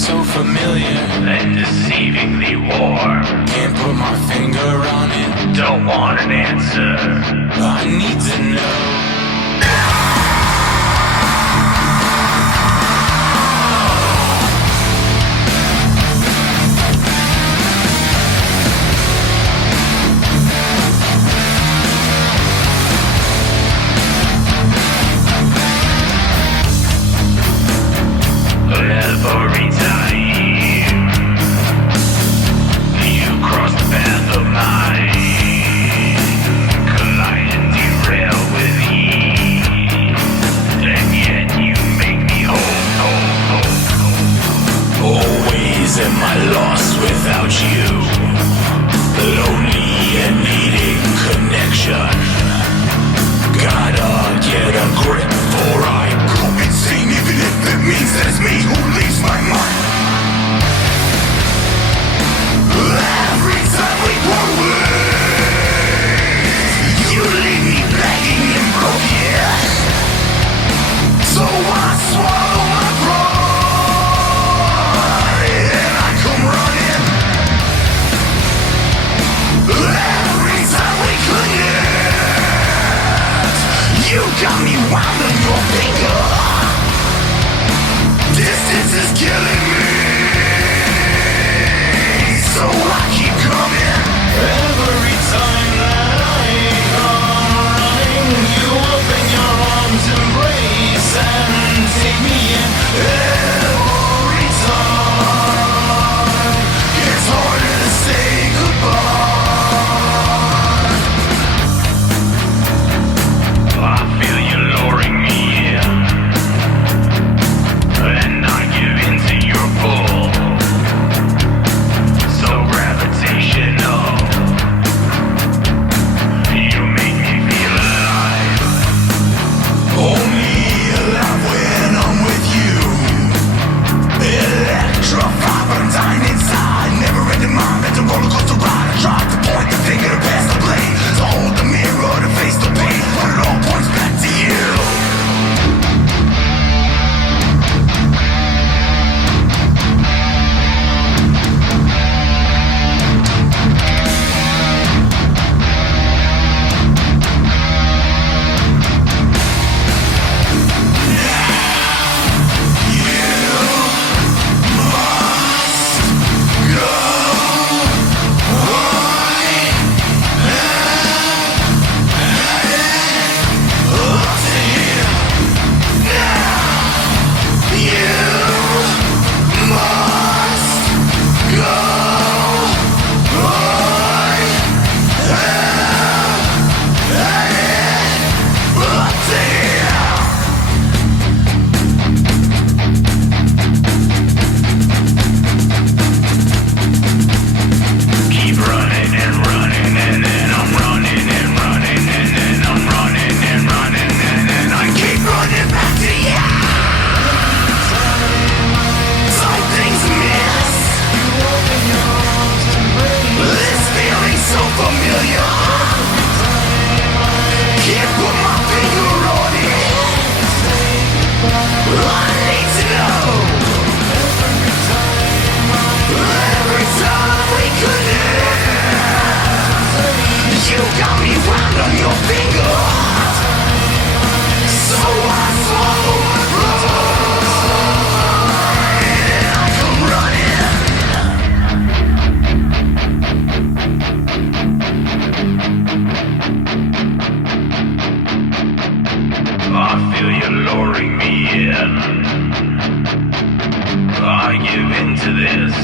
so familiar and deceivingly warm. Can't put my finger on it. Don't want an answer. I need to know. Every time you cross the path of mine, collide and derail with ease, and yet you make me whole. Always am I lost without you, lonely and needing connection. Gotta get a grip for I go insane, even if it means that it's me who leaves my mind. Every time we part ways, you leave me begging and broken. So I swallow my pride and I come running. Every time we connect, you got me wound on your finger. Distance is killing me, so I keep coming. Every time that I come running, you open your arms, embrace and take me in. Every time it's harder to say goodbye. I feel you luring me in, and I give in to your pull. So gravitational, you make me feel alive. Only alive when I'm with you. Electrified, but I'm dying inside. Never ending mind, it's a roller coaster ride. I tried to point the finger to pass the blame, to hold the mirror to face the pain, but it all points back to you. Keep running and running, and then I'm running and running, and then I'm running and running, and then I keep running back to you. Something's amiss. This feeling's so familiar. Can't put my finger on it. I need to know. Every time we connect, you got me wound on your finger. So I swallow my pride and I come running. I feel you luring me in. I give in to this.